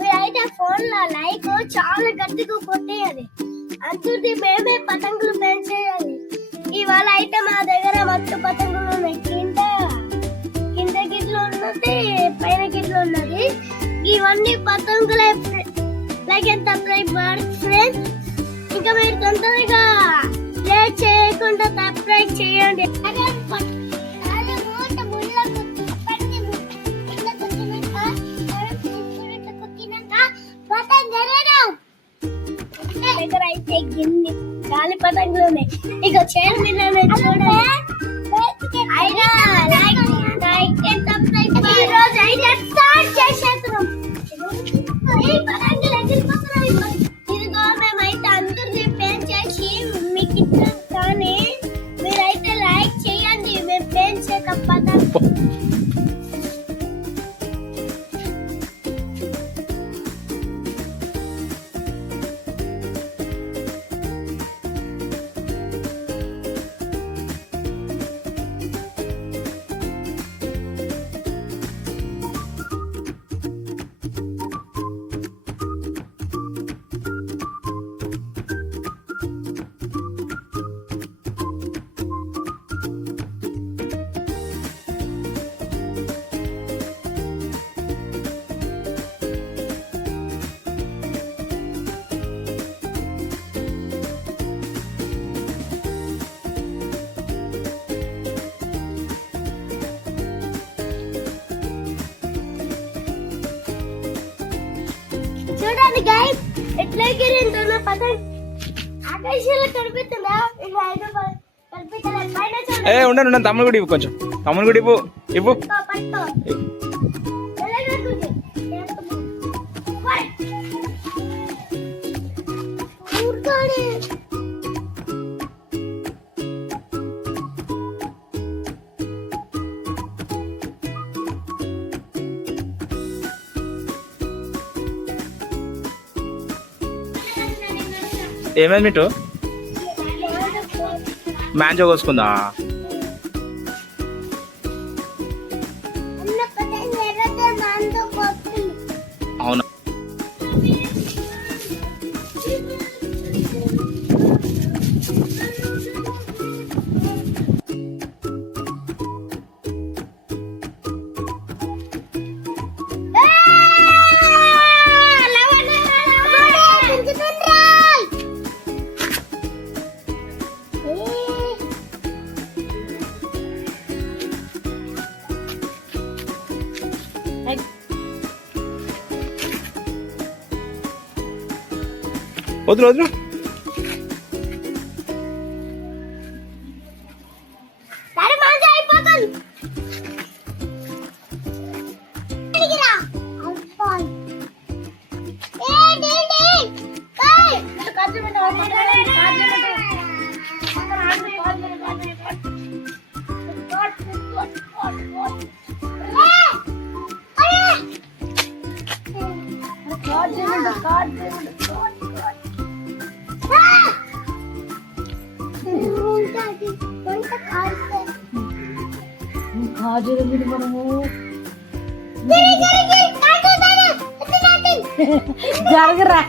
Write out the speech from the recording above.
మీరైతే ఫోన్ లో లైక్ చాలా గట్టిగా కొట్టేయాలి. అంతటి మేమే పతంగులు పెంచేయాలి. ఇవాళ అయితే మా దగ్గర మత్తు పతంగులు ఉన్నాయి. కింద గిట్లు ఉన్నది, పైన గిట్లు ఉన్నది. ఇవన్నీ పతంగులే. Like and subscribe friends. ఇంకా మీరు తొందరగా లేట్ చేయకుండా సబ్స్క్రైబ్ చేయండి. దగ్గర అయితే గిన్ని గాలి పతంగులు ఉన్నాయి. ఇక చైర్ మీద చూడండి. ఈ రోజు అయితే స్టార్ట్ చేసేస్తున్నాం. ఇదిగో మేమైతే అందరినీ ప్లాన్ చేసి మీకు ఇచ్చాం. కానీ మీరైతే లైక్ చేయండి. మేము ప్లాన్ చేయకపోతే చూడండి గైస్, ఎట్లా ఎగిరిందో పతంగ్ ఆకాశంలో కనిపిస్తుందా? ఉండండి తమ్ముడు కూడా ఇవ్వు, కొంచెం తమ్ముడు కూడా ఇవ్వు. ఏమైంది మీటు? మ్యాంచో కోసుకుందా? అవునా? వదులు జరగరా